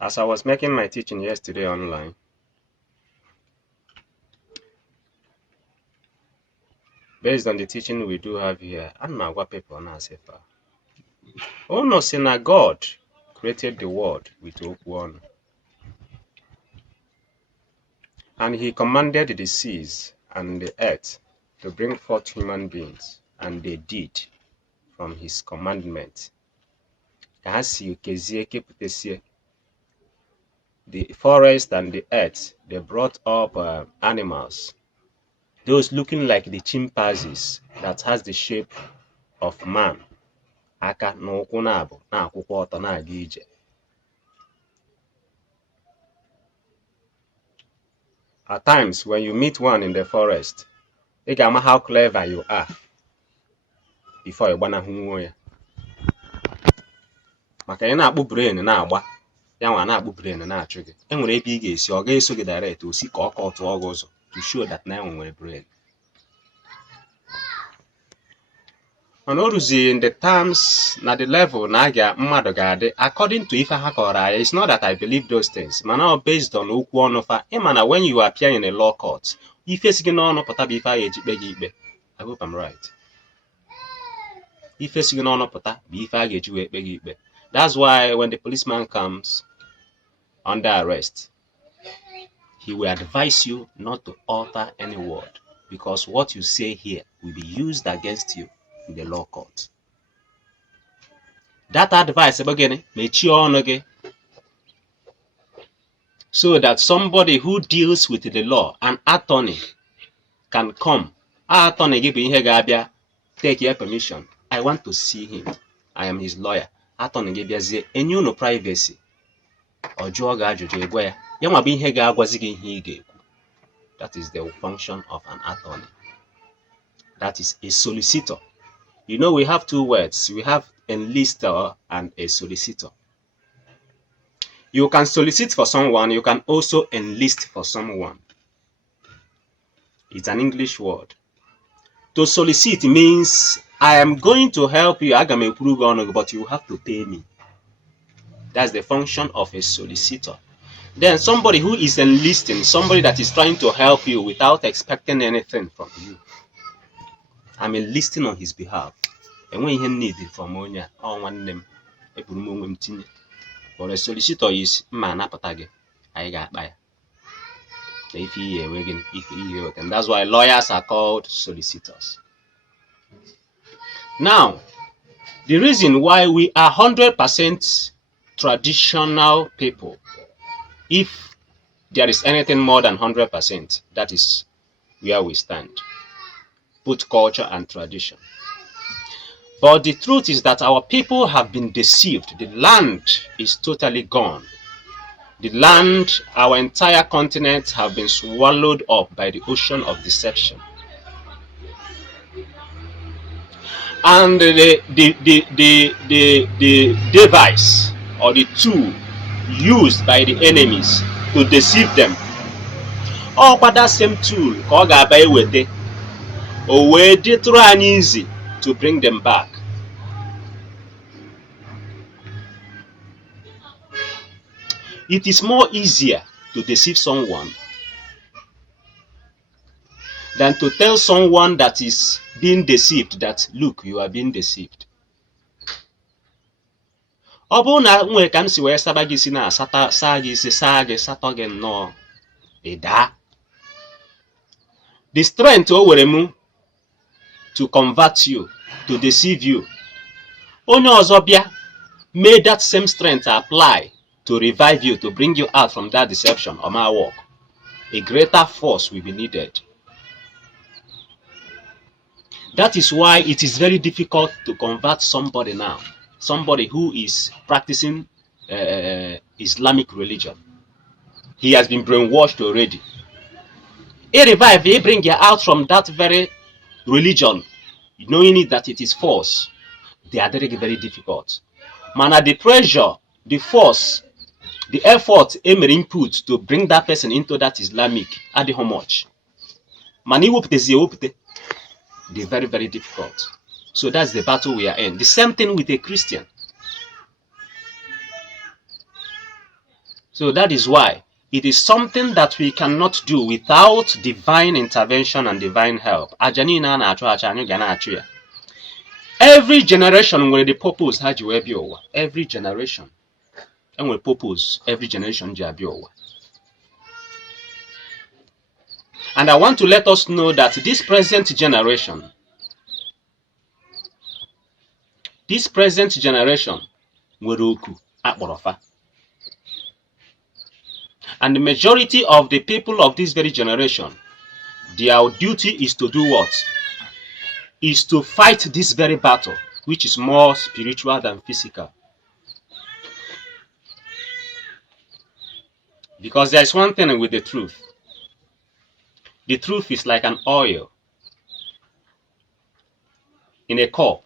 As I was making my teaching yesterday online, based on the teaching we do have here, I'm not what people now say. Oh no, since God created the world with one, and He commanded the seas and the earth to bring forth human beings, and they did from His commandment. The forest and the earth, they brought up animals, those looking like the chimpanzees that has the shape of man. Aka na ụkwụ na-abụ na-akwụkwọ ọtọ na-aga ije. At times, when you meet one in the forest, ị ga-ama how clever you are before ị gbanahụ ya. Maka ị na-akpụ brain na-agba, ya nwa na-akpụ brain na-achụ gị. Enwere ebe ị ga-esi, ọ ga-eso gị direct, o si ka ọ kọtụọ gị ụzọ to show that na enwere brain. Mana o ruzi in the terms na the level na mmadụ ga-adị according to ife ha kọrọ anyị. It's not that I believe those things, mana based on okwu ọnụ fa. Ịmana when you appear in a law court, ife si gị n'ọnụ pụta bụ ife a ga-eji kpe gị ikpe. I hope I'm right. Ife si gị n'ọnụ pụta bụ ife a ga-eji wee kpe gị ikpe. That's why when the policeman comes under arrest, he will advise you not to utter any word, because what you say here will be used against you in the law court. That advice again, so that somebody who deals with the law, an attorney, can come. Attorney give me take your permission. I want to see him. I am his lawyer. Attorney give you any no privacy. Or that is the function of an attorney. That is a solicitor. You know, we have two words. We have enlister and a solicitor. You can solicit for someone. You can also enlist for someone. It's an English word. To solicit means I am going to help you, but you have to pay me. That's the function of a solicitor. Then somebody who is enlisting, somebody that is trying to help you without expecting anything from you. I'm enlisting on his behalf. And when he needed from Onya, one name, but a solicitor is man apatage. I got by. If he and that's why lawyers are called solicitors. Now, the reason why we are 100% traditional people, if there is anything more than 100%, that is where we stand. Both culture and tradition. But the truth is that our people have been deceived. The land is totally gone. The land, our entire continent, have been swallowed up by the ocean of deception. And the device or the tool used by the enemies to deceive them, all but that same tool, easy to bring them back. It is more easier to deceive someone than to tell someone that is being deceived that, look, you are being deceived. The strength to convert you, to deceive you, made that same strength apply to revive you, to bring you out from that deception or my work. A greater force will be needed. That is why it is very difficult to convert somebody now, somebody who is practicing Islamic religion. He has been brainwashed already. A revive, he bring you out from that very religion, knowing that it is false. They are very, very difficult. Man, the pressure, the force, the effort, input to bring that person into that Islamic, add how much? Mani they're very, very difficult. So that's the battle we are in. The same thing with a Christian. So that is why it is something that we cannot do without divine intervention and divine help. Every generation nwere the purpose ha ji wee bịa ụwa. Every generation enwere purpose every generation ji abịa ụwa. And I want to let us know that this present generation nwere oku akpọrọ fa. And the majority of the people of this very generation, their duty is to do what? Is to fight this very battle, which is more spiritual than physical. Because there is one thing with the truth. The truth is like an oil in a cup.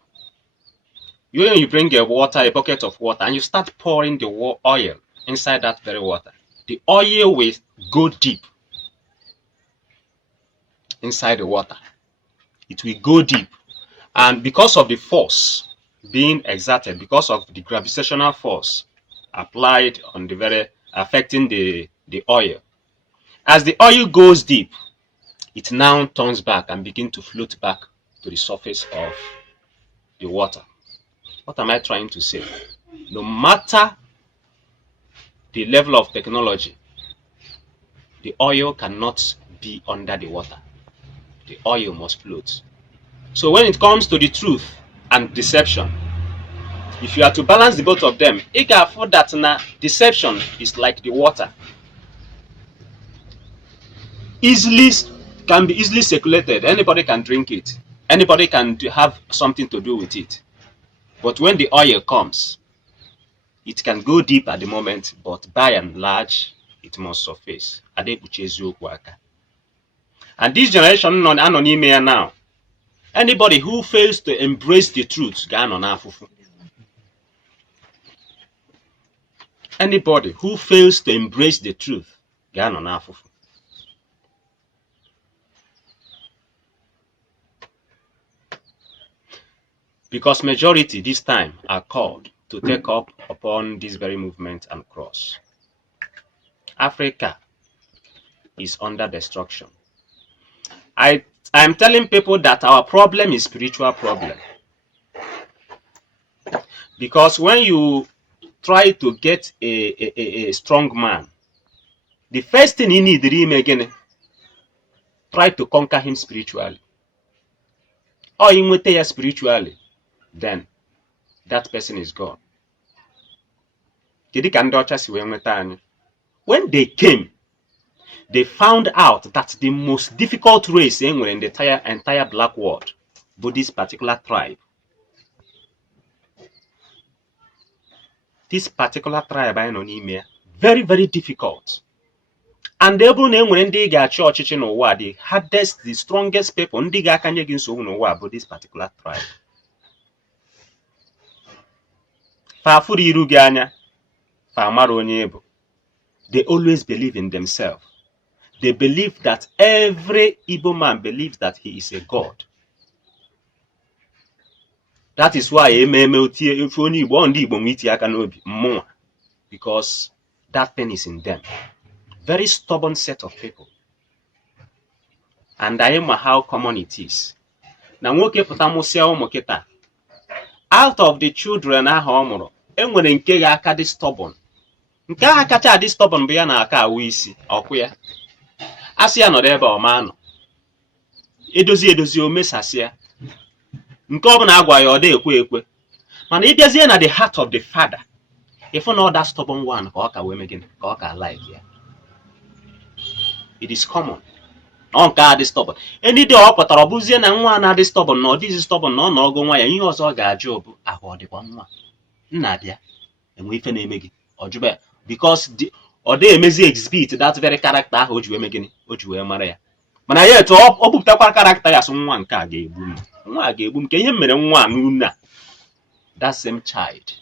When you bring a bucket of water, and you start pouring the oil inside that very water, the oil will go deep inside the water. It will go deep. And because of the force being exerted, because of the gravitational force applied on the very affecting the oil, as the oil goes deep, it now turns back and begins to float back to the surface of the water. What am I trying to say? No matter the level of technology, the oil cannot be under the water. The oil must float. So when it comes to the truth and deception, if you are to balance the both of them, you can afford that now deception is like the water. Can be easily circulated. Anybody can drink it. Anybody can have something to do with it. But when the oil comes, it can go deep at the moment, but by and large, it must surface. And this generation now, anybody who fails to embrace the truth, anybody who fails to embrace the truth, because majority this time are called to take up upon this very movement and cross. Africa is under destruction. I am telling people that our problem is spiritual problem. Because when you try to get a strong man, the first thing you need to again, try to conquer him spiritually. Or in spiritually, then that person is gone. When they came, they found out that the most difficult race in the entire black world was this particular tribe. This particular tribe I know very, very difficult. And the hardest, the strongest people but this particular tribe. They always believe in themselves. They believe that every Igbo man believes that he is a god. That is why because that thing is in them. Very stubborn set of people. And I know how common it is. Now, out of the children stubborn. Nke aha kacha adị stubborn bụ ya na aka awụ isi ọkụ ya. Asị ya nọrọ ebe ọma nọ. Edozi omesasịa. Nke ọbụla agwa ya ọ dị ekwe. Mana ịbịazie na the heart of the father, if not that stubborn one ka ọ ka wee megin, ka ọ ka like ya. It is common. Ọ nke adị stubborn. Any day ọ pụtara ọ bụzie na nwa na-adị stubborn na ọ dịzi stubborn na ọ nọrọgo nwa ya, ihe ọzọ ọ ga-ajụ bụ ahụ ọ dịkwa nwa. Nna bịa enwe ife na-eme gị. Ọjụba because or they amazing exhibit that very character o ji wee mara ya. Mana yet ọ bụpụtakwa character ya so nwa nke a ga-egbu m. Nwa a ga-egbu m ka ihe mere nwa n'una. That same child.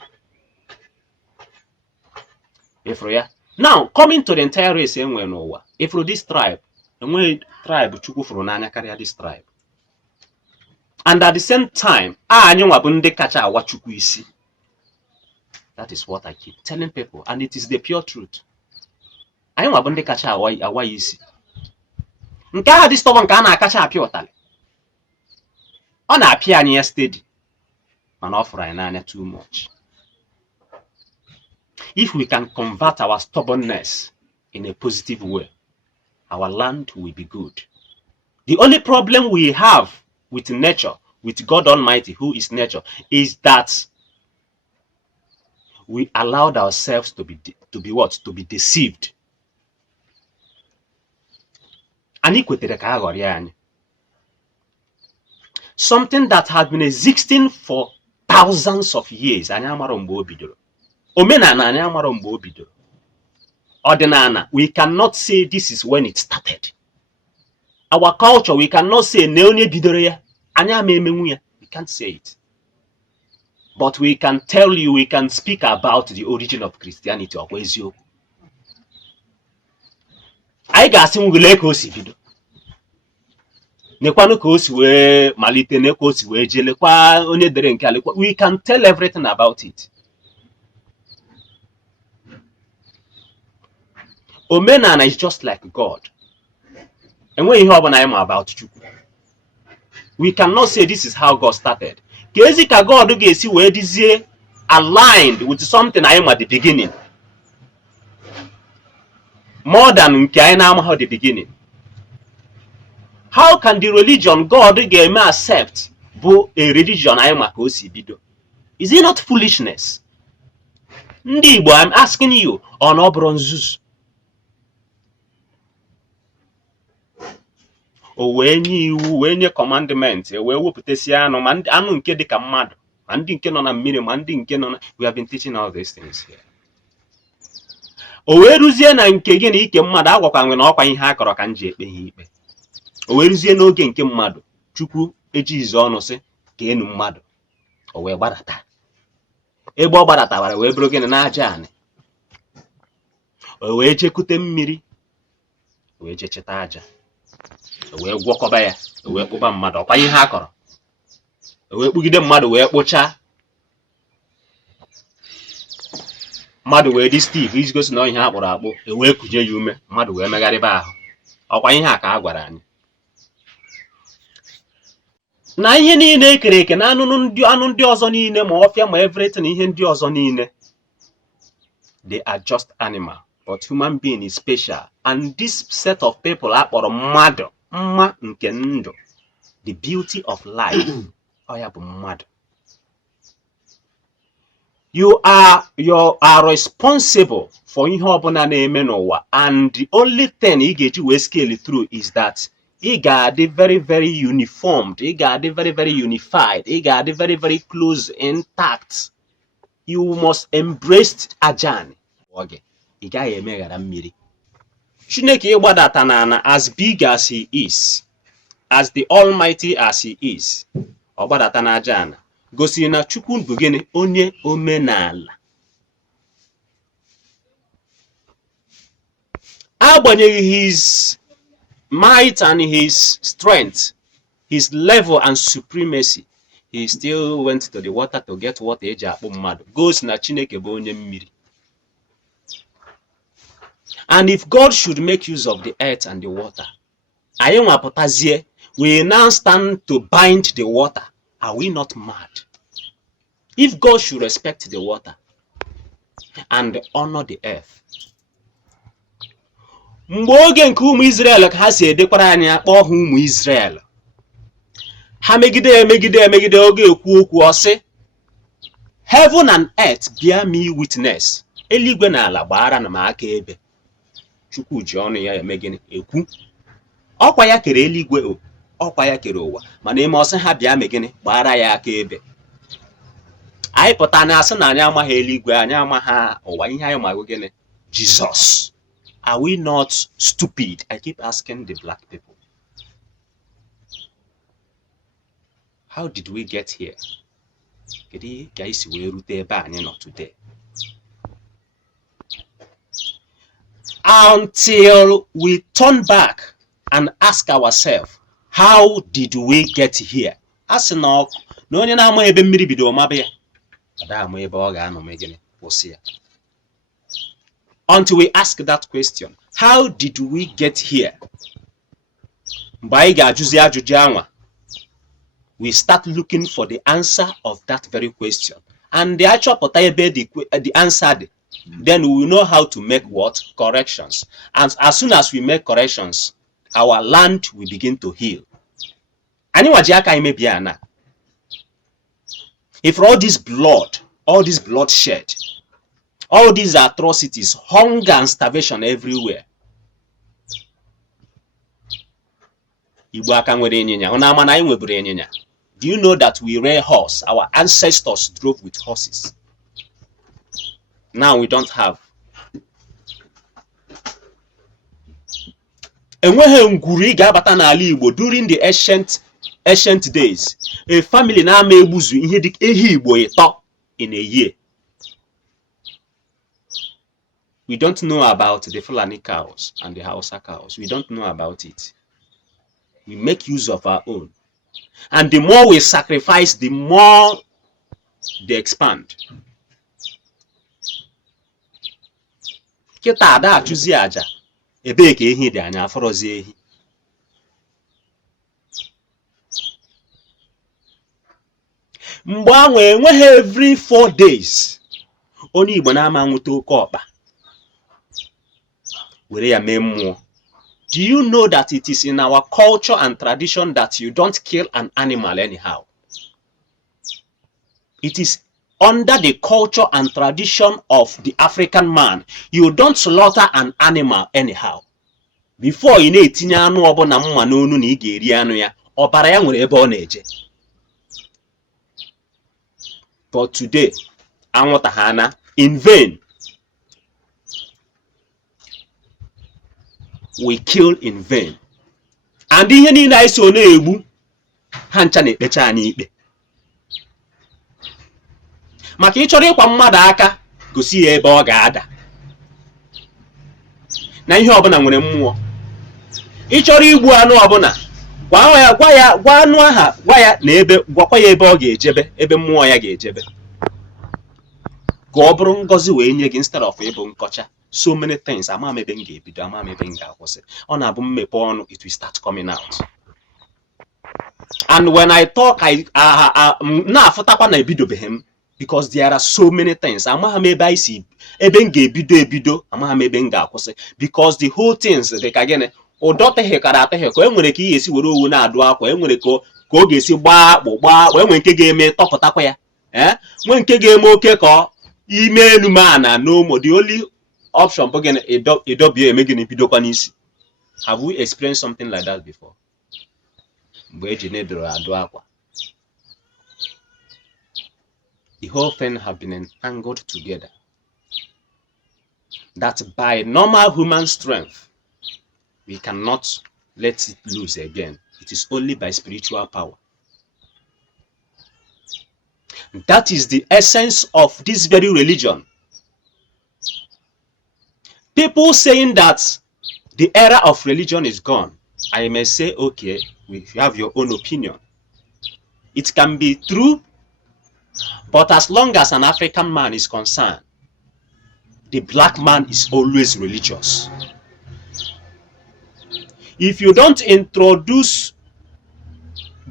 Ifro ya. Now coming to the entire race enwe n'ụwa. Ifro this tribe, enwe tribe Chukwu furu n'anya karịa this tribe. And at the same time, anyị nwa bụ ndị kacha awa Chukwu isi. That is what I keep telling people, and it is the pure truth. anyị nwa bụ ndị kacha awa ya isi. Nke ahụ dị stọbọn nke a na-akacha apịa ụtalị. Ọ na-apịa anyị ya steady, mana ọ fụrụ anyị n'anya too much. If we can convert our stubbornness in a positive way, our land will be good. The only problem we have with nature, with God Almighty, who is nature, is that we allowed ourselves to be what? To be deceived. Anyị kwetere ka a ghọrịa anyị. Something that has been existing for thousands of years. Anyị amara mgbe o bidoro. Omenala anyị amara mgbe o bidoro. Ọdịnala, we cannot say this is when it started. Our culture, we cannot say na onye bidoro ya. Anyị ama emenwu ya. We can't say it. But we can tell you, we can speak about the origin of Christianity. Ọkwa eziokwu. Anyị ga-asị nwere ka o si bido. Nekwanụ ka o si wee malite, ne ka o si wee jelekwa onye dere nke alekwa. We can tell everything about it. Omenala is just like God. Enweghị ihe ọbụla anyị ma about Chukwu. We cannot say this is how God started. Ka ezi ka God ga-esi wee dizie aligned with something anyị ma the beginning. More than nke anyị na-amaghị the beginning. How can the religion God ga-eme accept bụ a religion anyị ma ka o si bido? Is it not foolishness? Ndị Igbo, I'm asking you, ọ na ọ bụrụ nzuzu? O wee nye iwu, wee nye commandment, wee wepụtasị anụ, ma anụ nke dị ka mmadụ, ma ndị nke nọ na mmiri, ma ndị nke nọ na... We have been teaching all these things here. O wee ruzie na nke gị na ike mmadụ, agwakwa nwe na ọkwa ihe a kọrọ ka m ji ekpe ha ikpe. O wee ruzie n'oge nke mmadụ, Chukwu ejizi ọnụ sị ka enu mmadụ. O wee gbadata. Ebe ọ gbadatawara wee bụrụ gịnị n'aja anị. O wee jekute mmiri, o wee jecheta aja. O wee gwọkọba ya, o wee kpụba mmadụ, ọkwa ihe a kọrọ. O wee kpụgide mmadụ wee kpụchaa. Mmadụ wee dị Steve iji gosi na ihe a kpụrụ akpụ, e wee kụnye ya ume, mmadụ wee megharịba ahụ. Ọkwa ihe a ka a gwara anyị. Na ihe niile ekere eke na anụ ndị ọzọ niile, ma ọfịa ma everything, ihe ndị ọzọ niile, they are just animal, but human being is special. And this set of people akpọrọ mmadụ, mma nke ndụ, the beauty of life, ọ ya bụ mmadụ. You are responsible for ihe ọbụla na-eme n'ụwa, and the only thing ị ga-eji wee scale through is that ị ga-adị very very uniformed, ị ga-adị very very unified, ị ga-adị very very close, intact. You must embrace ajani. Oge ị gaghị emeghara mmiri. Chineke ịgbadata n'ana as big as he is, as the almighty as he is, ọ gbadata n'aja ana, gosi na Chukwu bụ gịnị? Onye omenala. Agbanyeghị his might and his strength, his level and supremacy, he still went to the water to get water eji akpụ mmadụ. Gosi na Chineke bụ onye mmiri. And if God should make use of the earth and the water, anyị nwapụtazie, we now stand to bind the water. Are we not mad? If God should respect the water and honor the earth, mgbe oge nke ụmụ Israel ka ha si edekwara anyị akpọ ha ụmụ Israel, ha megide oge ekwu okwu ọsị, heaven and earth bear me witness. Eluigwe na ala gbara na m aka ebe. Chukwu ji ọnụ ya eme gịnị? Ekwu. Ọkwa ya kere eluigwe, ọkwa ya kere ụwa, mana ime ọsị ha bịa mee gịnị? Gbara ya aka ebe. Anyị pụta na asị na anyị amaghị eluigwe, anyị amaghị ụwa, ihe anyị magụ gịnị? Jesus. Are we not stupid? I keep asking the black people. How did we get here? Kedu ka isi wee rute ebe anyị nọ today? Until we turn back and ask ourselves, how did we get here? Asị na onye na-ama ebe mmiri bido mabe ya, ada ama ebe ọ ga-anọ mee gịnị? Kwụsị ya. Until we ask that question, How did we get here? We start looking for the answer of that very question. And the actual the answer, then we will know how to make what? Corrections. And as soon as we make corrections, our land will begin to heal. If all this blood, all this bloodshed, all these atrocities, hunger and starvation everywhere, do you know that we rear horse? Our ancestors drove with horses. Now we don't have. During the ancient days, a family na mebuzu ihe dik ehi Igbo ito in a year. We don't know about the Fulani cows and the Hausa cows. We don't know about it. We make use of our own. And the more we sacrifice, the more they expand. Kita ada achuzi aja. Ebe ka ehi dị anya afọrọzi ehi. Mgbe ahụ enweghị every 4 days. Onye Igbo na-ama nwute oke ọkpa. Were ya mee mmụọ. Do you know that it is in our culture and tradition that you don't kill an animal anyhow? It is under the culture and tradition of the African man. You don't slaughter an animal anyhow. Before you na-etinye anụ ọbụla mma n'onu na ị ga-eri anụ ya, ọbara ya nwere ebe ọ na-eje. But today, anwụta ha na in vain. We kill in vain. And ihe niile anyị so na-egbu ha ncha na-ekpecha anyị ikpe. Maka ịchọrọ ịkwa mmadụ aka, gosi ya ebe ọ ga-ada. Na ihe ọbụla nwere mmụọ. Ịchọrọ igbu anụ ọbụla, gwa anụ aha, gwakwa ya ebe ọ ga-ejebe, ebe mmụọ ya ga-ejebe. Ka ọ bụrụ ngọzi wee nye gị instead of ịbụ nkọcha. So many things. Ama m ebe m ga-ebido, ama m ebe m ga-akwụsị. Ọ na-abụ mmepe ọnụ, it will start coming out. And when I talk, na-afụtakwa na ebidobeghị m, because there are so many things. Ama m ebe anyị si, ebe m ga-ebido, ama m ebe m ga-akwụsị. Because the whole things dị ka gịnị, ụdọ tehekara atehekọ, enwere ka ị ga-esi were owu na-adụ akwa, enwere ka ọ ga-esi gbaa akpụ, enwere nke ga-eme tọpụtakwa ya. Nwee nke ga-eme oke ka ime enu mana no. The only option bụ gịnị, ịdọbie eme gịnị bidokwa n'isi. Have we experienced something like that before? Mgbe eji na-edoro adụ akwa. The whole thing have been entangled together. That by normal human strength, we cannot let it loose again. It is only by spiritual power. That is the essence of this very religion. People saying that the era of religion is gone. I may say, okay, you have your own opinion. It can be true, but as long as an African man is concerned, the black man is always religious. If you don't introduce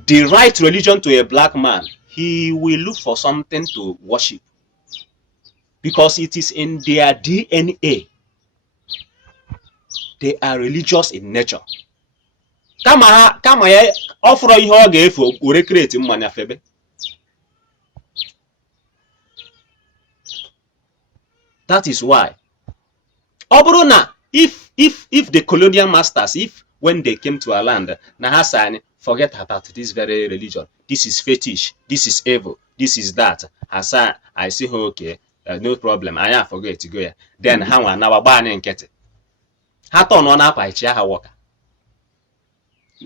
the right religion to a black man, he will look for something to worship. Because it is in their DNA. They are religious in nature. Kama ya offer ihe ọ ga-efu were create mmanya febe. That is why. Ọ bụrụ na if the colonial masters, when they came to our land, na ha say forget about this very religion. This is fetish. This is evil. This is that. I say okay, no problem. I forget to go here. Then ha nwa na gbaa anyị nkịtị. Ha tọnụ na-akwa ichi aha wọka.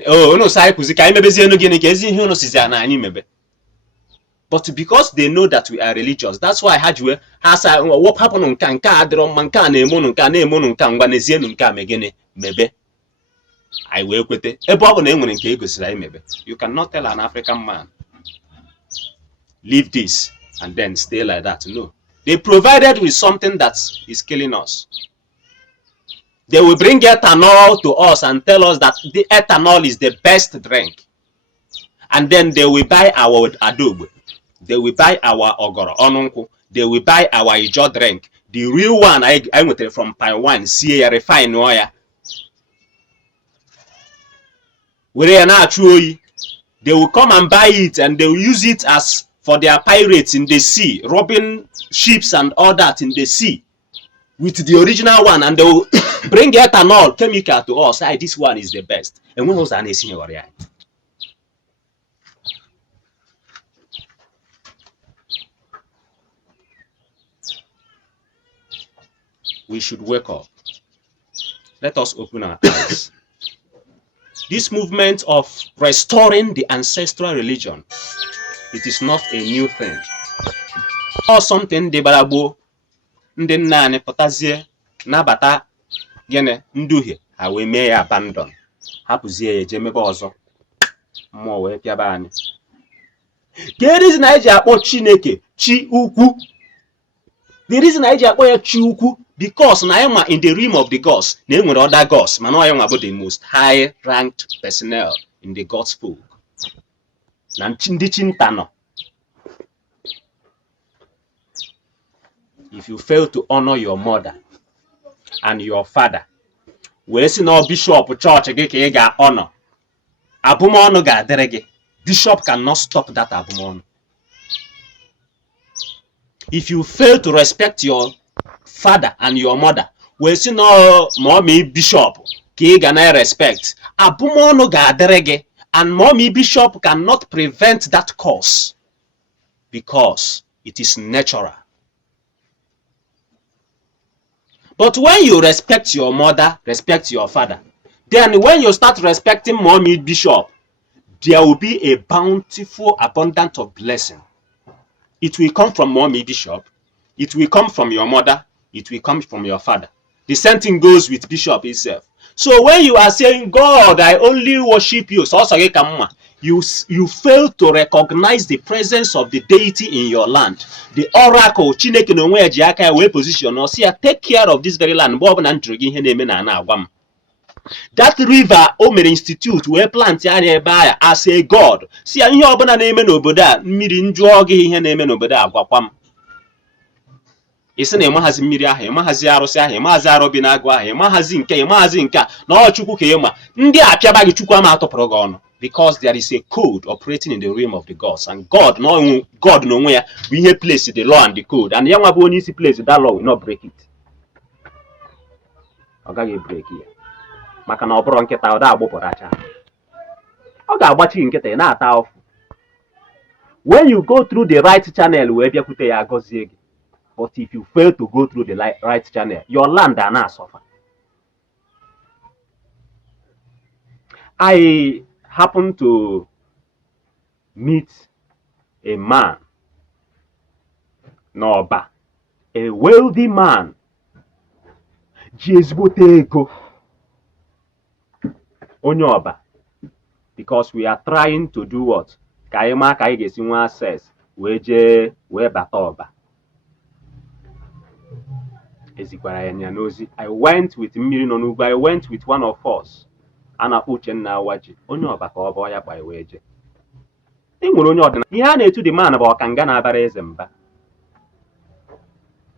Oh, no, sai kuzi ka imebezi enu gịnị ka ezi ihe unu sizi na anyị mebe. But because they know that we are religious, that's why ha jiwe ha say what happen nke a adịrọ mma, nke a na-emonu, nke a na-emonu, nke a ngwa n'ezienu, nke a megịnị mebe. I wee kwete ebe ọ bụ na enwere nke egosiri anyị mebe. You cannot tell an African man leave this and then stay like that. No. They provided with something that is killing us. They will bring ethanol to us and tell us that the ethanol is the best drink. And then they will buy our adobe. They will buy our ogoro onunku. They will buy our ijo drink. The real one I went from Pine Wine, see a refine oil. They will come and buy it and they will use it as for their pirates in the sea, robbing ships and all that in the sea with the original one, and they will bring ethanol chemical to us. Hey, this one is the best. And when was an we should wake up. Let us open our eyes. This movement of restoring the ancestral religion, it is not a new thing. Or something de barabo ndị nna anyị pụtazie nabata gịnị nduhie ha wee mee ya abandon, hapụzie ya eje mebe ọzọ, mmụọ wee pịaba anyị. The reason I ji akpọ Chineke chi ukwu, the reason I ji akpọ ya chi ukwu, because na anyị ma in the realm of the gods na enwere other gods, mana anyị nwa bụ the most high ranked personnel in the gods folk. Na ndị chi nta nọ. If you fail to honor your mother and your father, wee si na bishop church gị ka ị ga-honor, abụmọnụ ga-adịrị gị. Bishop cannot stop that abụmọnụ. If you fail to respect your father and your mother, wee si na mommy bishop ka ị ga na respect, abụmọnụ ga-adịrị gị, and mommy bishop cannot prevent that cause because it is natural. But when you respect your mother, respect your father, then when you start respecting mommy bishop, there will be a bountiful abundance of blessing. It will come from mommy bishop, it will come from your mother, it will come from your father. The same thing goes with bishop itself. So when you are saying, God, I only worship you, you fail to recognize the presence of the deity in your land. The oracle, Chineke no nwe ji aka we position or see, take care of this very land. That river Omer Institute where plant ya as a god. See, ihe ọbụla na-eme n'obodo a, mmiri njụọ gị ihe na-eme n'obodo a gwakwa m. Isi na ịmahazi mmiri ahụ, ịmahazi arụsị ahụ, ịmahazi arụbi na-agụ ahụ, ịmahazi nke a, na ọ Chukwu ka ịma. Ndị a pịaba gị Chukwu ama atụpụrụ gị ọnụ. Because there is a code operating in the realm of the gods, and God no onwe ya bụ ihe place the law and the code, and ya nwa bụ onye isi place that law will not break it. Ọ gaghị break ya. Maka na ọ bụrụ nkịta ọ da-agbụpụrụ acha. Ọ ga-agbachi nkịta na-ata ọfụ. When you go through the right channel wee bịakwute ya agọzie gị. But if you fail to go through the right channel, your land are not suffer. I happened to meet a man, Noba, a wealthy man, Onyoba, because we are trying to do what? Kaima Kaigesinwa says, Weje Webatoba. I went with Mirinonuba, I went with one of us. Ana Uchenna Waji, Onyoba Koboya by Waje. He had to the man about Kangana Barezemba.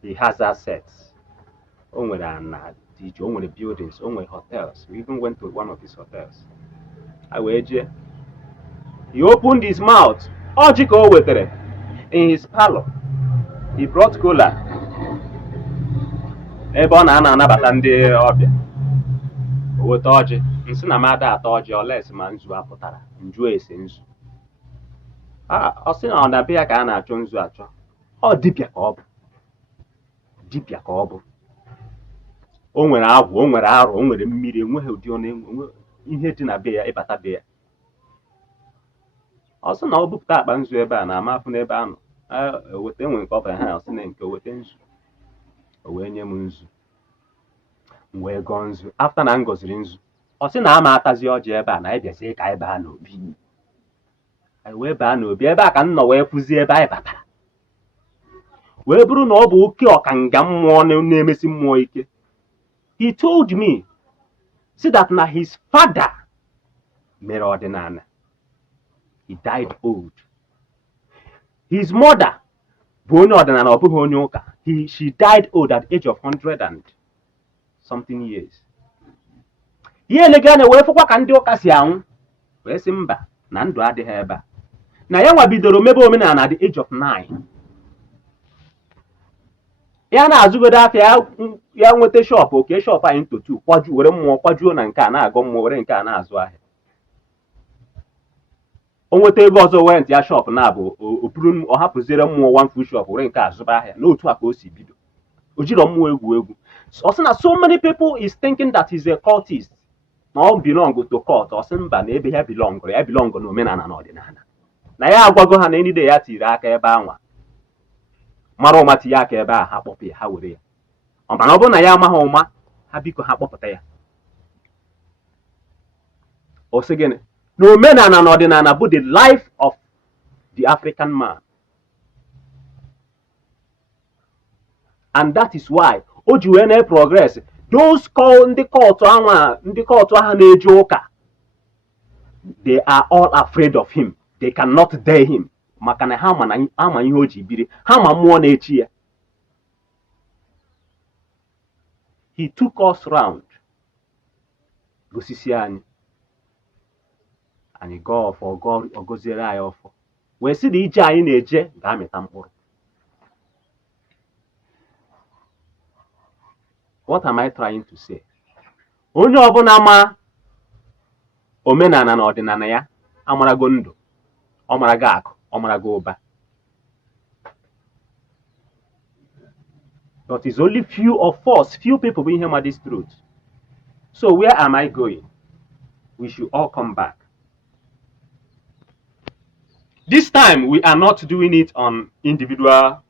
He has assets. Only the buildings, only hotels. We even went to one of his hotels. He opened his mouth, in his parlor. He brought cola. Ebon anabata ndị ọbịa. Oweta ọjị, nsị na mada ata ọjị oles ma nzu apụtara, nju ese nzu. Ọ sị na ọ na-abịa ya ka a na-achọ nzu achọ. Ọ dibịa ka ọ bụ. Dibịa ka ọ bụ. O nwere agwụ, o nwere arụ, o nwere mmiri, enweghị ụdị ọ na-enwe ihe dị na be ya ịbata be ya. Ọ sị na ọ bupụta akpa nzu ebe a na amafụ n'ebe a nọ. Oweta enwe nke ọ bara ha, ọ sị na nke oweta nzu. O wee nye m nzu. M wee gọọ nzu. After na m gọziri nzu, ọ sị na ama atazi ọjị ebe a na anyị bịazie ka anyị baa n'obi. Anyị wee baa n'obi ebe a ka m nọ wee fụzie ebe anyị batara. Wee bụrụ na ọ bụ oke ọkanga mmụọ na-emesi mmụọ ike. He told me, see that now his father, mere ordinana, he died old. His mother, she died old at the age of 100 and something years. Ihe elegana wee fụkwa ka ndị ụka si anwụ wee sị mba na ndụ adịghị ebe a. Na ya nwa bidoro mebe omenala at the age of 9. Ya na-azụgodo afịa ya nweta shop, oke shop anyị into 2 kwaju were mmụọ kwajuo na nke a na-agọ mmụọ were nke a na-azụ ahịa. O nweta ego ọzọ were ntị ya shop na-abụ ọ hapụziere mmụọ one food shop were nke azụba ahịa n'otu a ka o si bido. O jiro mmụọ egwu egwu. Ọ sị na so many people is thinking that he's a cultist. Na ọ belong to cult. Ọ sị mba na ebe ya belong na omenala na ọdịnala. Na ya agwago ha na enide ya tiri aka ebe anwa. Mara ụma tinye aka ebe a ha kpọpụ ya ha were ya. Ọ mana ọ bụrụ na ya amaghị ụma ha biko ha kpọpụta ya. O sị gịnị? Na omenala na ọdịnala bụ the life of the African man. And that is why o ji wee na-progress. Those ndị kọtụ aha na-eje ụka, they are all afraid of him. They cannot dare him. Maka na ha ama ihe o ji biri. Ha ma mmụọ na-echi ya. He took us round. Gosisi anyị. Anyị gaa ọfọ, ọ gọziere anyị ọfọ. Wee sị na ije anyị na-eje ga-amịta mkpụrụ. What am I trying to say? Onye ọbụla ma omenala na ọdịnala ya amarago ndụ, ọ marago akụ, ọ marago ụba. But it's only few people being here this truth. So where am I going? We should all come back. This time we are not doing it on individual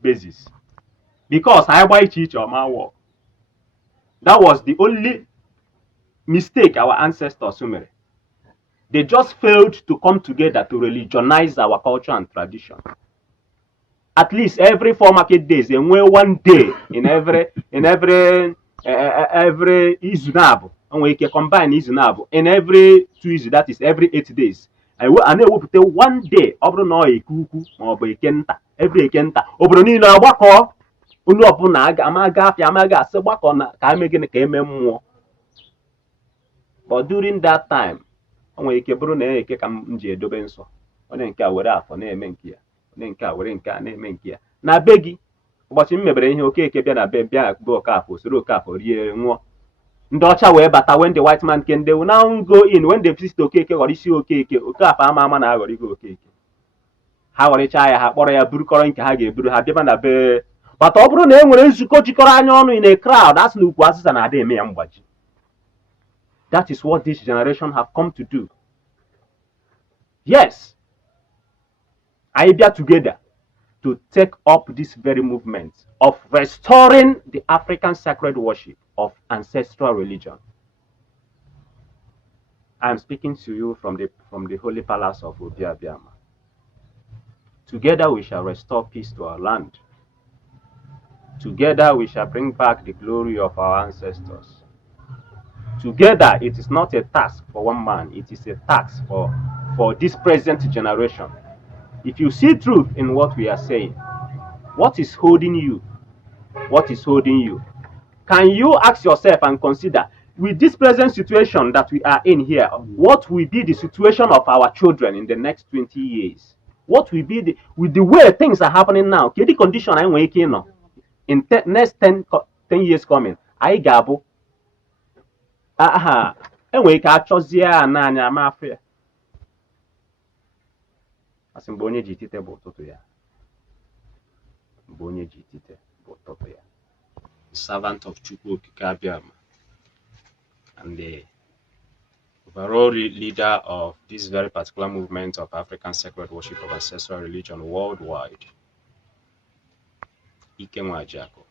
basis. Because I buy each of my work. That was the only mistake our ancestors made. They just failed to come together to religionize our culture and tradition. At least every 4 market days, and one day in every Izunabo, and we can combine Izunabo, in every 2 Izu, that is every 8 days. And they will put one day, Obrono Ekuku, or Bekenta, every Ekenta, Obronino Wako. But during that time, na begi ụbọchị m mebere ihe Okeke bịa na be bịa bụ Okafọ soro Okafọ rie nwụọ. Ndị ọcha wee bata when the white man came, they will now go in when they visit Okeke ghọrọ isi Okeke. Okafọ ama na aghọrọ ihe Okeke. Ha ghọrịcha ya ha kpọrọ ya burukọrọ nke ha ga-eburu ha bịaba na be. But ọ bụrụ na e nwere nzukọ jikọrọ anya ọnụ in a crowd, that's na ukwu asịsa na ada eme ya mgbaji. That is what this generation have come to do. Yes, I be together to take up this very movement of restoring the African sacred worship of ancestral religion. I am speaking to you from the holy palace of Obiabiama. Together we shall restore peace to our land. Together we shall bring back the glory of our ancestors. Together, it is not a task for one man, it is a task for this present generation. If you see truth in what we are saying, what is holding you? What is holding you? Can you ask yourself and consider, with this present situation that we are in here, what will be the situation of our children in the next 20 years? What will be with the way things are happening now? The condition I'm waking up in next 10 years coming, I gabo. Enwere ike achọzie ya n'anya ama afọ ya. Asị mgbe onye ji itite bụ ụtụtụ ya. Mgbe onye ji itite bụ ụtụtụ ya. Servant of Chukwu Okike Abiama and the overall leader of this very particular movement of African sacred worship of ancestral religion worldwide, Ikenga Africa.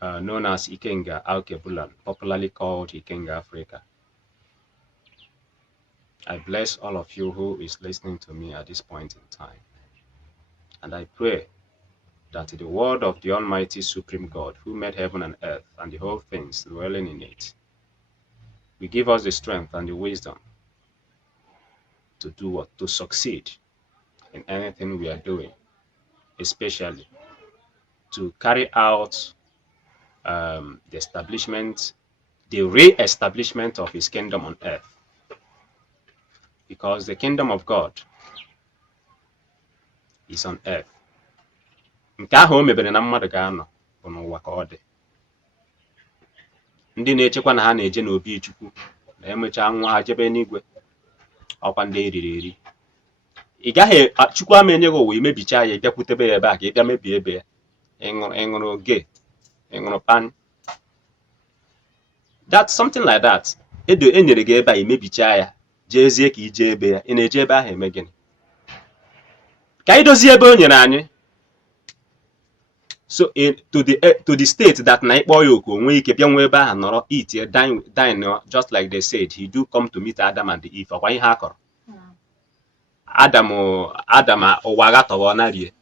Known as Ikenga Africa, popularly called Ikenga Africa. I bless all of you who is listening to me at this point in time. And I pray that the word of the Almighty Supreme God, who made heaven and earth and the whole things dwelling in it, will give us the strength and the wisdom to do what? To succeed in anything we are doing, especially to carry out the re-establishment of his kingdom on earth. Because the kingdom of God is on earth. Nke ahụ o mebere na mmadụ ga-anọ bụ n'ụwa ka ọ dị. Ndị na-echekwa na ha na-eje n'obi Chukwu na emechaa nwa ha jebe n'igwe, ọkwa ndị eriri eri. Ị gaghị Chukwu ama enye gị ụwa imebicha ya, ịbịakwutebe ya ebe a ka ị bịa mebie ebe ya. Ịṅụrụ gay, ịṅụrụ pan. That's something like that. Enyere gị ebe a imebicha ya, jeezie ka ije ebe ya. Ị na-eje ebe ahụ eme gịnị? Ka anyị dozie ebe o nyere anyị. So to the state that na ikpọ ya oku onwe ike bịa nwe ebe ahụ nọrọ eat dine just like they said he do come to meet Adam and Eve. Ọkwa ihe ha kọrọ. Adam ụwa agatọwa na rie.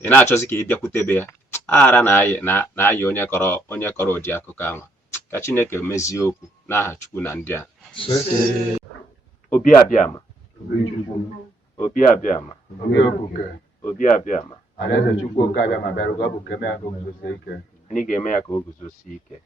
Ị na-achọzi ka ị bịakwutebe ya. Aghara na-ayị onye kọrọ ụdị akụkọ ahụ. Ka Chineke mezie okwu n'aha Chukwu na ndị a. Obi abịama. Obi abịama. Obi abịama. Alaeze Chukwu oke abịa ma bịara, ọ bụ ka eme ya ka o guzosie ike. Anyị ga-eme ya ka o guzosie ike.